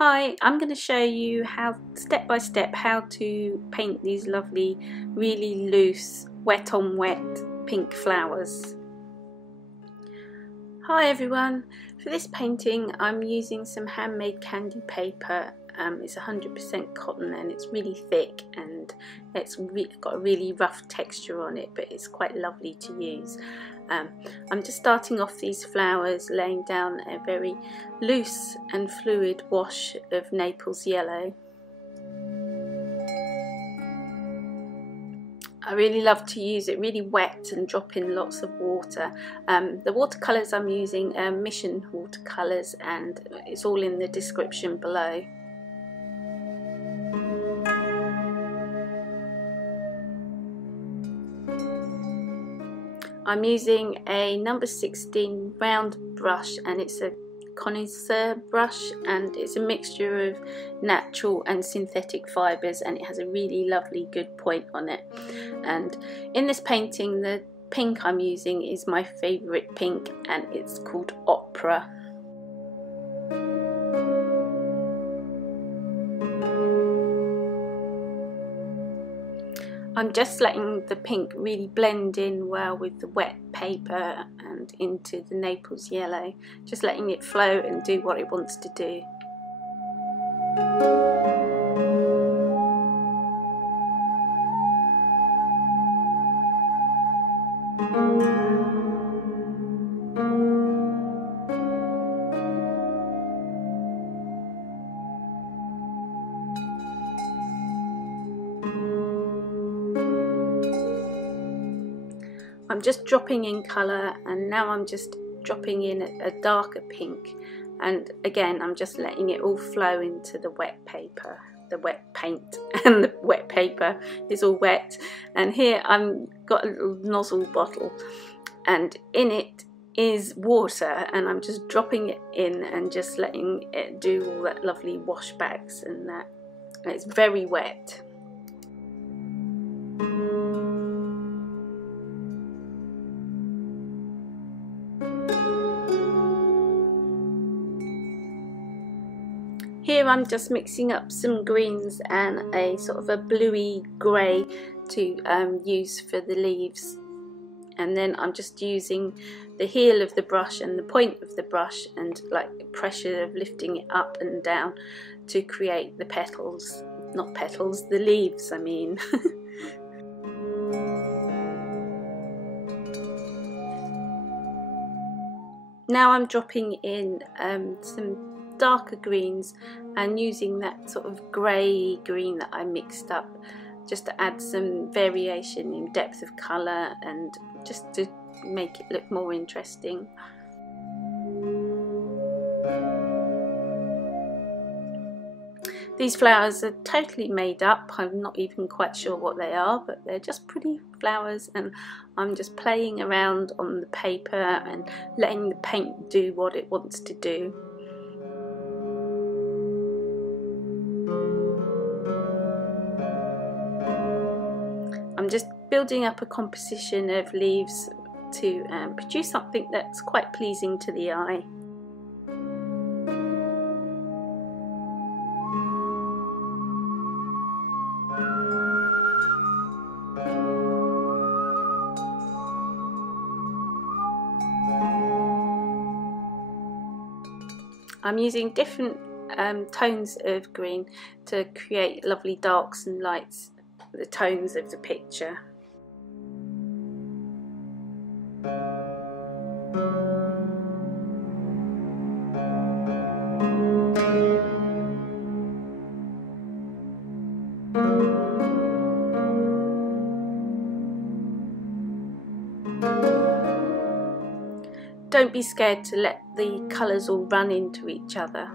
Hi, I'm going to show you how step by step how to paint these lovely, really loose, wet on wet pink flowers. Hi everyone, for this painting I'm using some handmade candy paper. It's 100% cotton and it's really thick and it's got a really rough texture on it, but it's quite lovely to use. I'm just starting off these flowers, laying down a very loose and fluid wash of Naples yellow. I really love to use it really wet and drop in lots of water. The watercolours I'm using are Mission watercolours and it's all in the description below. I'm using a number 16 round brush and it's a connoisseur brush and it's a mixture of natural and synthetic fibres and it has a really lovely good point on it. And in this painting the pink I'm using is my favourite pink and it's called Opera. I'm just letting the pink really blend in well with the wet paper and into the Naples yellow, just letting it flow and do what it wants to do. I'm just dropping in colour and now I'm just dropping in a darker pink, and again I'm just letting it all flow into the wet paper, the wet paint, and the wet paper is all wet. And here I've got a little nozzle bottle and in it is water and I'm just dropping it in and just letting it do all that lovely washbacks and that. And it's very wet. Here I'm just mixing up some greens and a sort of a bluey grey to use for the leaves, and then I'm just using the heel of the brush and the point of the brush and like the pressure of lifting it up and down to create the petals, not petals, the leaves I mean. Now I'm dropping in some darker greens and using that sort of grey green that I mixed up just to add some variation in depth of colour and just to make it look more interesting. These flowers are totally made up. I'm not even quite sure what they are, but they're just pretty flowers and I'm just playing around on the paper and letting the paint do what it wants to do. I'm just building up a composition of leaves to produce something that's quite pleasing to the eye. I'm using different tones of green to create lovely darks and lights, the tones of the picture. Don't be scared to let the colours all run into each other.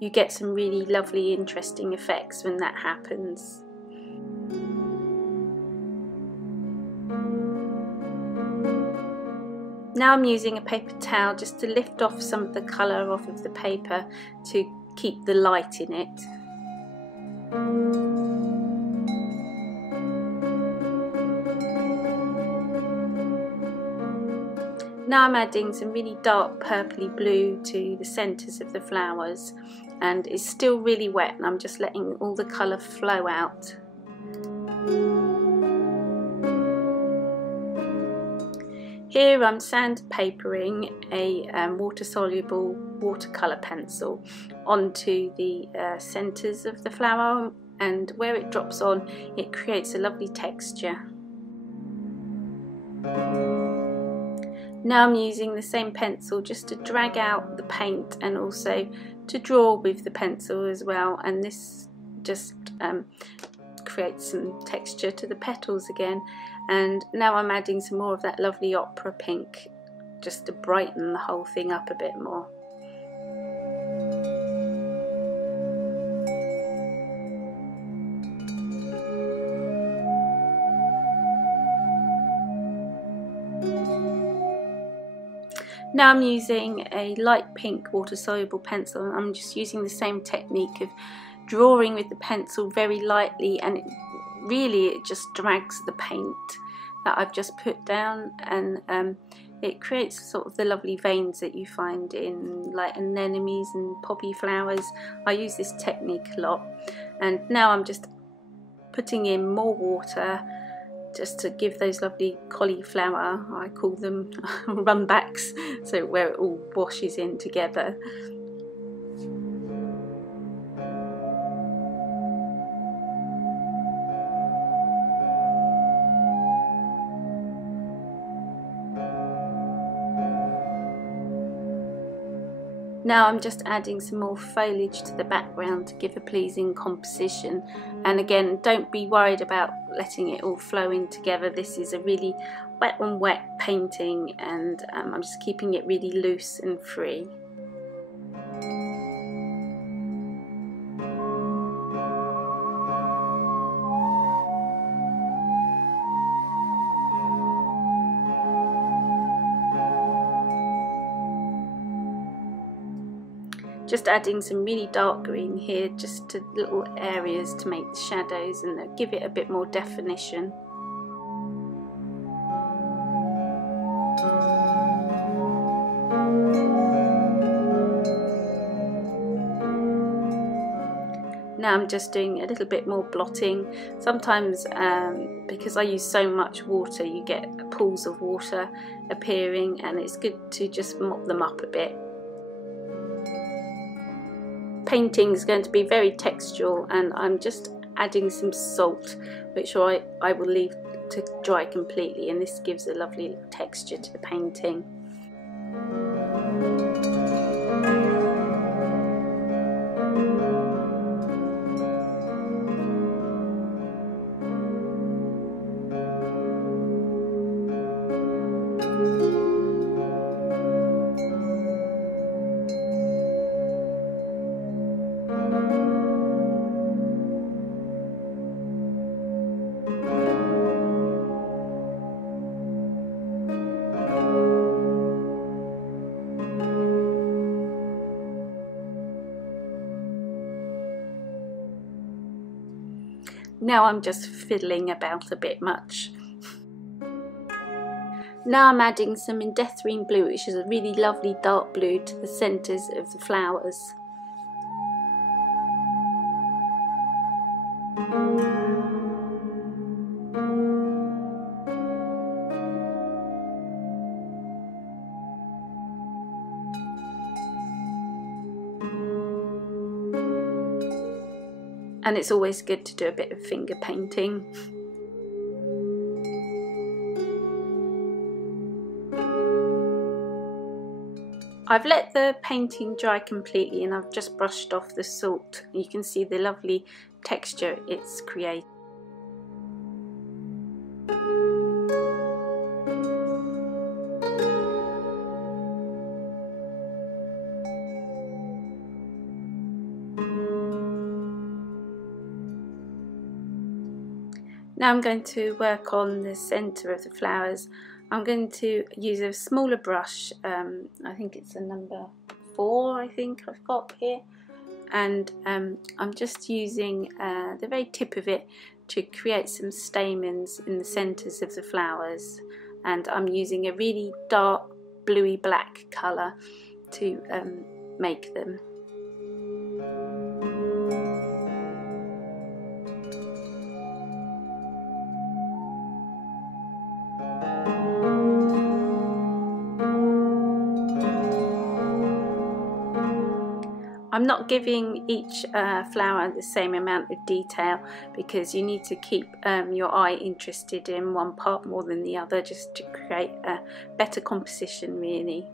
You get some really lovely, interesting effects when that happens. Now I'm using a paper towel just to lift off some of the colour off of the paper to keep the light in it. Now I'm adding some really dark purpley blue to the centres of the flowers, and it's still really wet and I'm just letting all the colour flow out. Here I'm sandpapering a water-soluble watercolour pencil onto the centres of the flower, and where it drops on it creates a lovely texture. Now I'm using the same pencil just to drag out the paint and also to draw with the pencil as well, and this just creates some texture to the petals again. And now I'm adding some more of that lovely opera pink just to brighten the whole thing up a bit more. Now I'm using a light pink water-soluble pencil, and I'm just using the same technique of drawing with the pencil very lightly, and it just drags the paint that I've just put down, and it creates sort of the lovely veins that you find in like anemones and poppy flowers. I use this technique a lot, and now I'm just putting in more water just to give those lovely cauliflower, I call them runbacks, so where it all washes in together. Now I'm just adding some more foliage to the background to give a pleasing composition, and again, don't be worried about letting it all flow in together. This is a really wet on wet painting, and I'm just keeping it really loose and free. Just adding some really dark green here just to little areas to make the shadows and give it a bit more definition. Now I'm just doing a little bit more blotting. Sometimes because I use so much water, you get pools of water appearing, and it's good to just mop them up a bit. Painting is going to be very textural, and I'm just adding some salt, which I will leave to dry completely, and this gives a lovely texture to the painting. Now I'm just fiddling about a bit much. Now I'm adding some indethrine blue, which is a really lovely dark blue, to the centres of the flowers. And it's always good to do a bit of finger painting. I've let the painting dry completely, and I've just brushed off the salt. You can see the lovely texture it's created. Now I'm going to work on the centre of the flowers. I'm going to use a smaller brush, I think it's a number 4 I think I've got here, and I'm just using the very tip of it to create some stamens in the centres of the flowers, and I'm using a really dark bluey black colour to make them. I'm not giving each flower the same amount of detail because you need to keep your eye interested in one part more than the other, just to create a better composition really.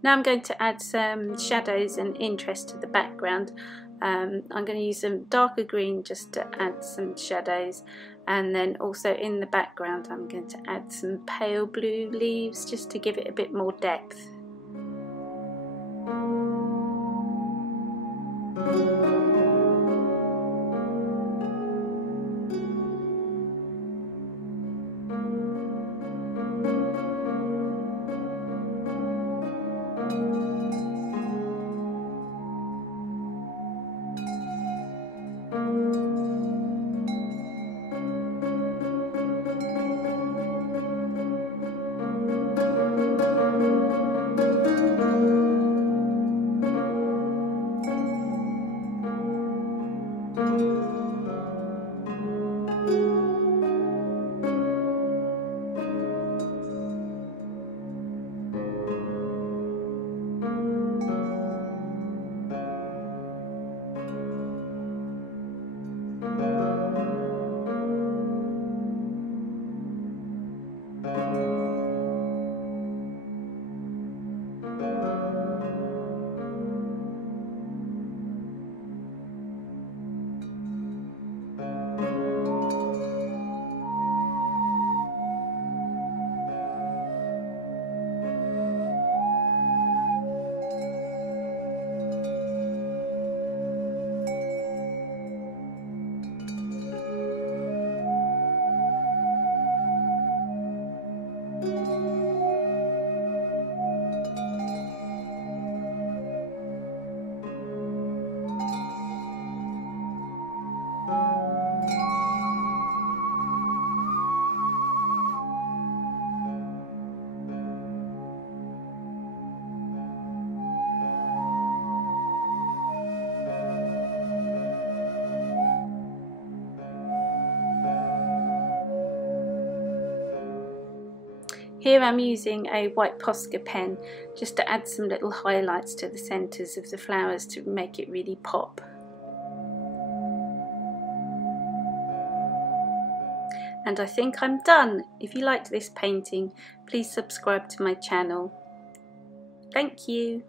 Now I'm going to add some shadows and interest to the background. I'm going to use some darker green just to add some shadows, and then also in the background I'm going to add some pale blue leaves just to give it a bit more depth. Here I'm using a white Posca pen just to add some little highlights to the centres of the flowers to make it really pop. And I think I'm done. If you liked this painting, please subscribe to my channel. Thank you.